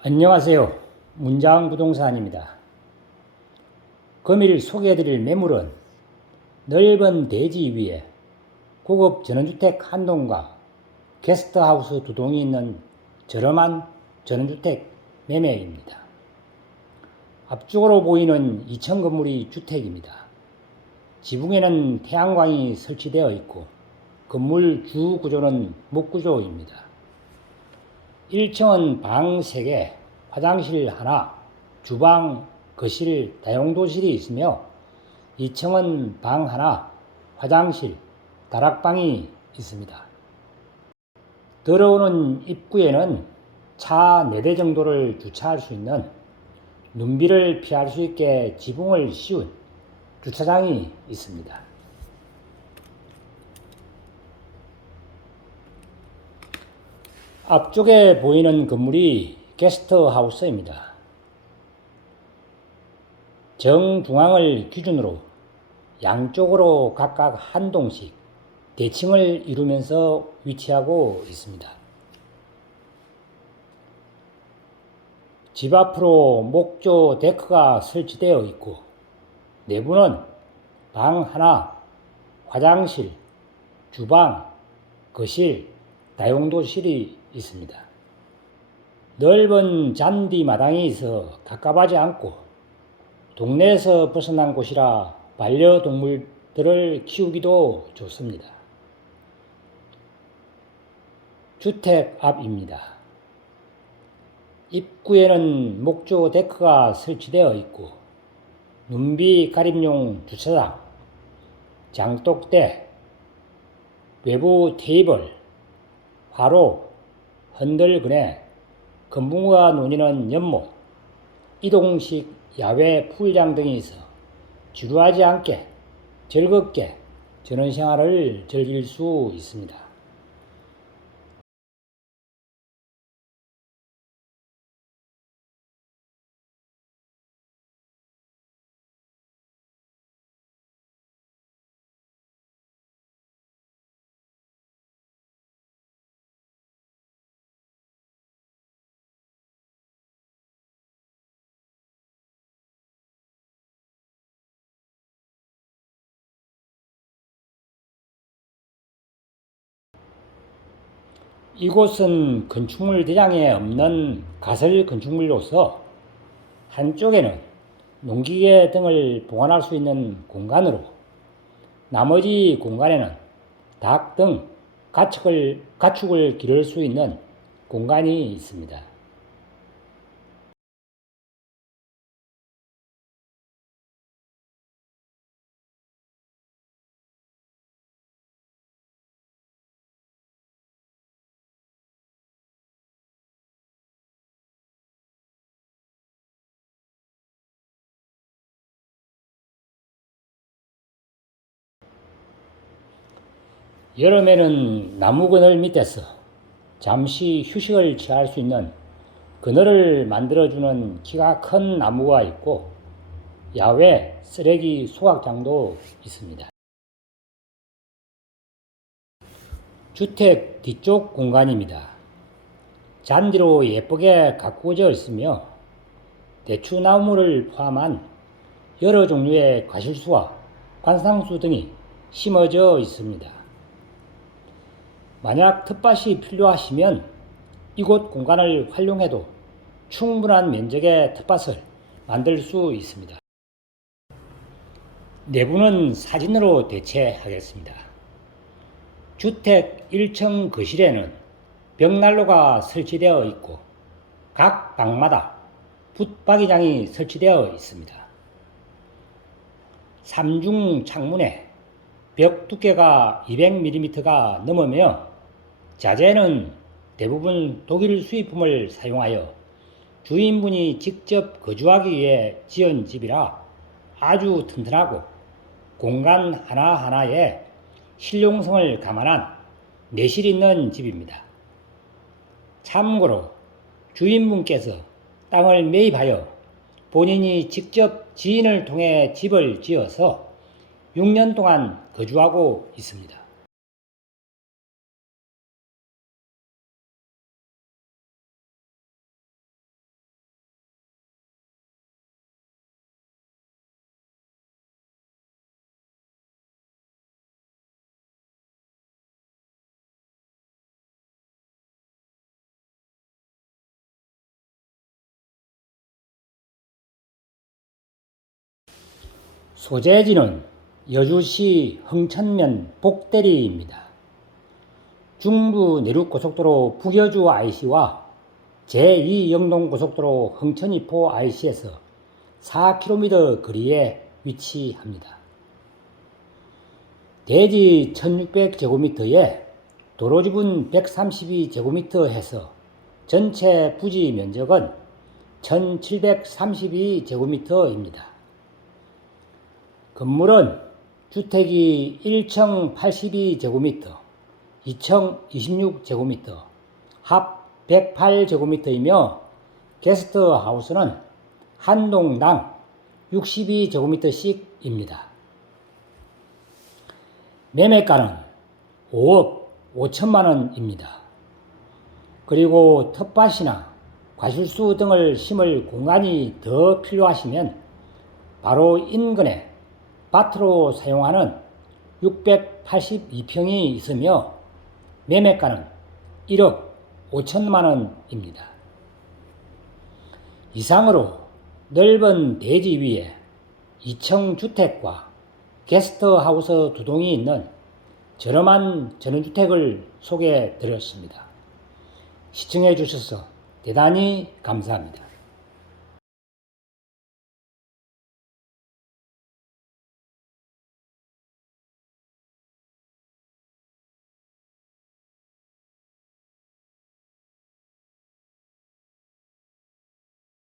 안녕하세요. 문장 부동산입니다. 금일 소개해드릴 매물은 넓은 대지 위에 고급 전원주택 한 동과 게스트하우스 두 동이 있는 저렴한 전원주택 매매입니다. 앞쪽으로 보이는 2층 건물이 주택입니다. 지붕에는 태양광이 설치되어 있고 건물 주 구조는 목구조입니다. 1층은 방 3개, 화장실 하나, 주방, 거실, 다용도실이 있으며 2층은 방 하나, 화장실, 다락방이 있습니다. 들어오는 입구에는 차 4대 정도를 주차할 수 있는 눈비를 피할 수 있게 지붕을 씌운 주차장이 있습니다. 앞쪽에 보이는 건물이 게스트하우스입니다. 정중앙을 기준으로 양쪽으로 각각 한 동씩 대칭을 이루면서 위치하고 있습니다. 집 앞으로 목조 데크가 설치되어 있고 내부는 방 하나, 화장실, 주방, 거실, 다용도실이 있습니다. 넓은 잔디 마당이 있어 갑갑하지 않고 동네에서 벗어난 곳이라 반려동물들을 키우기도 좋습니다. 주택 앞입니다. 입구에는 목조 데크가 설치되어 있고 눈비 가림용 주차장, 장독대, 외부 테이블, 화로, 흔들그네, 금붕어가 논이는 연못, 이동식 야외 풀장 등이 있어 지루하지 않게 즐겁게 전원생활을 즐길 수 있습니다. 이곳은 건축물 대장에 없는 가설 건축물로서 한쪽에는 농기계 등을 보관할 수 있는 공간으로 나머지 공간에는 닭 등 가축을, 가축을 기를 수 있는 공간이 있습니다. 여름에는 나무 그늘 밑에서 잠시 휴식을 취할 수 있는 그늘을 만들어주는 키가 큰 나무가 있고 야외 쓰레기 수확장도 있습니다. 주택 뒤쪽 공간입니다. 잔디로 예쁘게 가꾸어져 있으며 대추나무를 포함한 여러 종류의 과실수와 관상수 등이 심어져 있습니다. 만약 텃밭이 필요하시면 이곳 공간을 활용해도 충분한 면적의 텃밭을 만들 수 있습니다. 내부는 사진으로 대체하겠습니다. 주택 1층 거실에는 벽난로가 설치되어 있고 각 방마다 붙박이장이 설치되어 있습니다. 3중 창문에 벽 두께가 200mm가 넘으며 자재는 대부분 독일 수입품을 사용하여 주인분이 직접 거주하기 위해 지은 집이라 아주 튼튼하고 공간 하나하나에 실용성을 감안한 내실 있는 집입니다. 참고로 주인분께서 땅을 매입하여 본인이 직접 지인을 통해 집을 지어서 6년 동안 거주하고 있습니다. 소재지는 여주시 흥천면 복대리입니다. 중부 내륙고속도로 북여주 IC와 제2영동고속도로 흥천이포 IC에서 4km 거리에 위치합니다. 대지 1600제곱미터에 도로 지분 132제곱미터 해서 전체 부지 면적은 1732제곱미터입니다. 건물은 주택이 1층 82제곱미터, 2층 26제곱미터, 합 108제곱미터이며 게스트 하우스는 한 동당 62제곱미터씩입니다. 매매가는 5억 5천만 원입니다. 그리고 텃밭이나 과실수 등을 심을 공간이 더 필요하시면 바로 인근에 밭으로 사용하는 682평이 있으며 매매가는 1억 5천만 원입니다. 이상으로 넓은 대지 위에 2층 주택과 게스트하우스 두 동이 있는 저렴한 전원주택을 소개해 드렸습니다. 시청해 주셔서 대단히 감사합니다.